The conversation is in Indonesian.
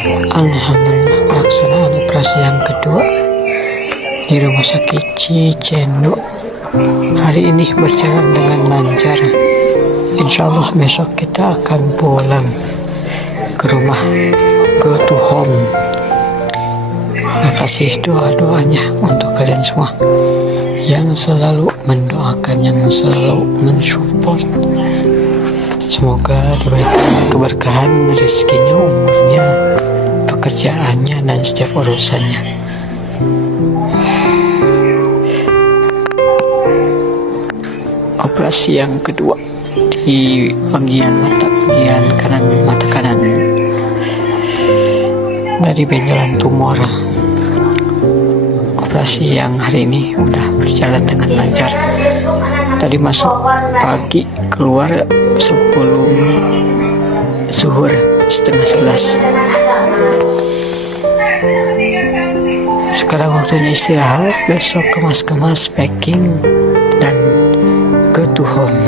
Alhamdulillah, pelaksanaan operasi yang kedua di Rumah Sakit Cicendo hari ini berjalan dengan lancar. Insya Allah besok kita akan pulang ke rumah, go to home. Makasih doa-doanya untuk kalian semua yang selalu mendoakan, yang selalu mensupport. Semoga diberikan keberkahan rezekinya, umurnya, pekerjaannya, dan setiap urusannya. Operasi yang kedua di bagian mata kanan dari benjolan tumor. Operasi yang hari ini udah berjalan dengan lancar. Tadi masuk pagi, keluar sebelum zuhur, setengah 11. Sekarang waktunya istirahat, besok kemas-kemas, packing, dan go to home.